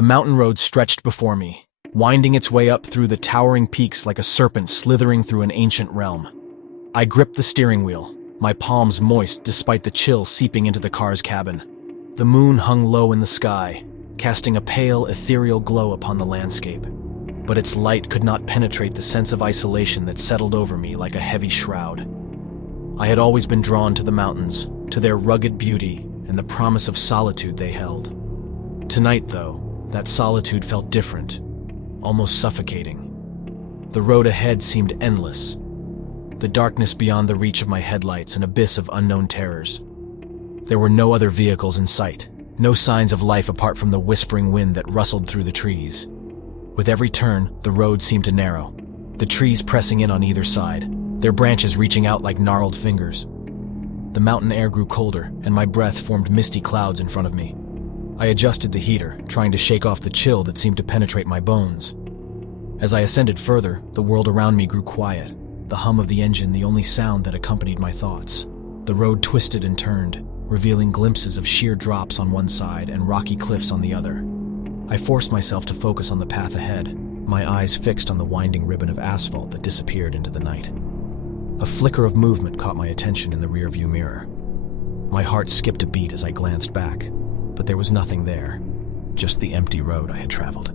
The mountain road stretched before me, winding its way up through the towering peaks like a serpent slithering through an ancient realm. I gripped the steering wheel, my palms moist despite the chill seeping into the car's cabin. The moon hung low in the sky, casting a pale, ethereal glow upon the landscape. But its light could not penetrate the sense of isolation that settled over me like a heavy shroud. I had always been drawn to the mountains, to their rugged beauty and the promise of solitude they held. Tonight, though, that solitude felt different, almost suffocating. The road ahead seemed endless, the darkness beyond the reach of my headlights an abyss of unknown terrors. There were no other vehicles in sight, no signs of life apart from the whispering wind that rustled through the trees. With every turn, the road seemed to narrow, the trees pressing in on either side, their branches reaching out like gnarled fingers. The mountain air grew colder, and my breath formed misty clouds in front of me. I adjusted the heater, trying to shake off the chill that seemed to penetrate my bones. As I ascended further, the world around me grew quiet, the hum of the engine the only sound that accompanied my thoughts. The road twisted and turned, revealing glimpses of sheer drops on one side and rocky cliffs on the other. I forced myself to focus on the path ahead, my eyes fixed on the winding ribbon of asphalt that disappeared into the night. A flicker of movement caught my attention in the rearview mirror. My heart skipped a beat as I glanced back, but there was nothing there, just the empty road I had traveled.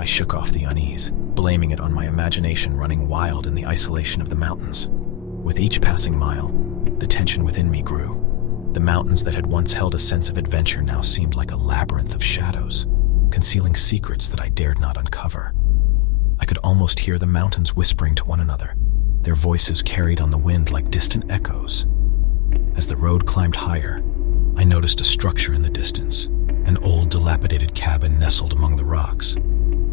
I shook off the unease, blaming it on my imagination running wild in the isolation of the mountains. With each passing mile, the tension within me grew. The mountains that had once held a sense of adventure now seemed like a labyrinth of shadows, concealing secrets that I dared not uncover. I could almost hear the mountains whispering to one another, their voices carried on the wind like distant echoes. As the road climbed higher, I noticed a structure in the distance, an old dilapidated cabin nestled among the rocks.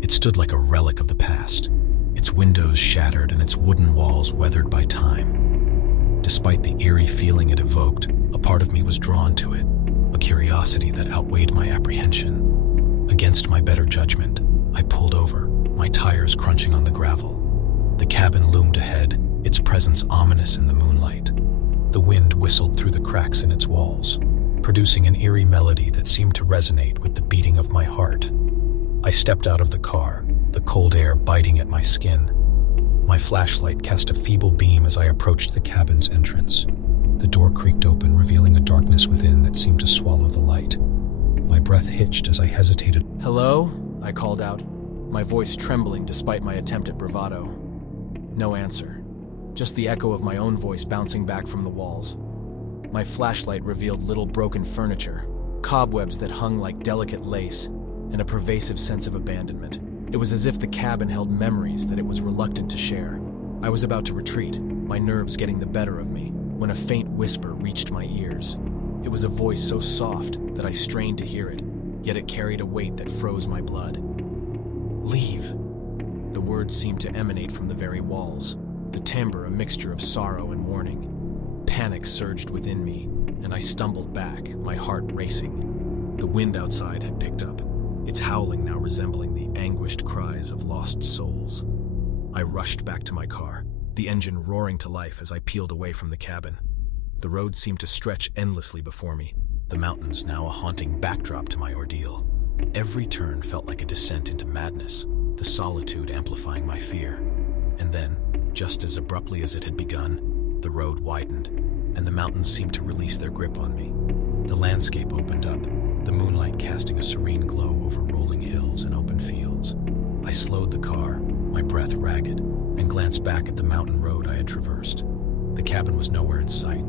It stood like a relic of the past, its windows shattered and its wooden walls weathered by time. Despite the eerie feeling it evoked, a part of me was drawn to it, a curiosity that outweighed my apprehension. Against my better judgment, I pulled over, my tires crunching on the gravel. The cabin loomed ahead, its presence ominous in the moonlight. The wind whistled through the cracks in its walls, producing an eerie melody that seemed to resonate with the beating of my heart. I stepped out of the car, the cold air biting at my skin. My flashlight cast a feeble beam as I approached the cabin's entrance. The door creaked open, revealing a darkness within that seemed to swallow the light. My breath hitched as I hesitated. "Hello?" I called out, my voice trembling despite my attempt at bravado. No answer, just the echo of my own voice bouncing back from the walls. My flashlight revealed little broken furniture, cobwebs that hung like delicate lace, and a pervasive sense of abandonment. It was as if the cabin held memories that it was reluctant to share. I was about to retreat, my nerves getting the better of me, when a faint whisper reached my ears. It was a voice so soft that I strained to hear it, yet it carried a weight that froze my blood. "Leave." The words seemed to emanate from the very walls, the timbre a mixture of sorrow and warning. Panic surged within me, and I stumbled back, my heart racing. The wind outside had picked up, its howling now resembling the anguished cries of lost souls. I rushed back to my car, the engine roaring to life as I peeled away from the cabin. The road seemed to stretch endlessly before me, the mountains now a haunting backdrop to my ordeal. Every turn felt like a descent into madness, the solitude amplifying my fear. And then, just as abruptly as it had begun, the road widened, and the mountains seemed to release their grip on me. The landscape opened up, the moonlight casting a serene glow over rolling hills and open fields. I slowed the car, my breath ragged, and glanced back at the mountain road I had traversed. The cabin was nowhere in sight,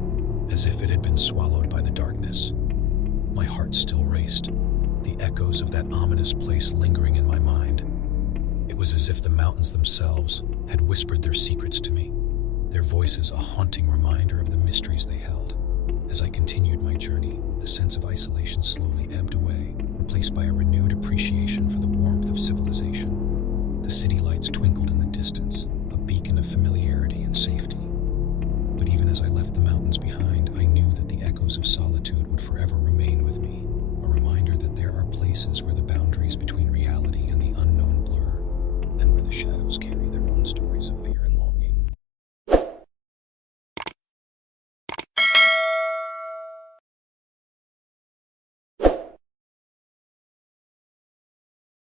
as if it had been swallowed by the darkness. My heart still raced, the echoes of that ominous place lingering in my mind. It was as if the mountains themselves had whispered their secrets to me, their voices a haunting reminder of the mysteries they held. As I continued my journey, the sense of isolation slowly ebbed away, replaced by a renewed appreciation for the warmth of civilization. The city lights twinkled in the distance, a beacon of familiarity and safety. But even as I left the mountains behind, I knew that the echoes of solitude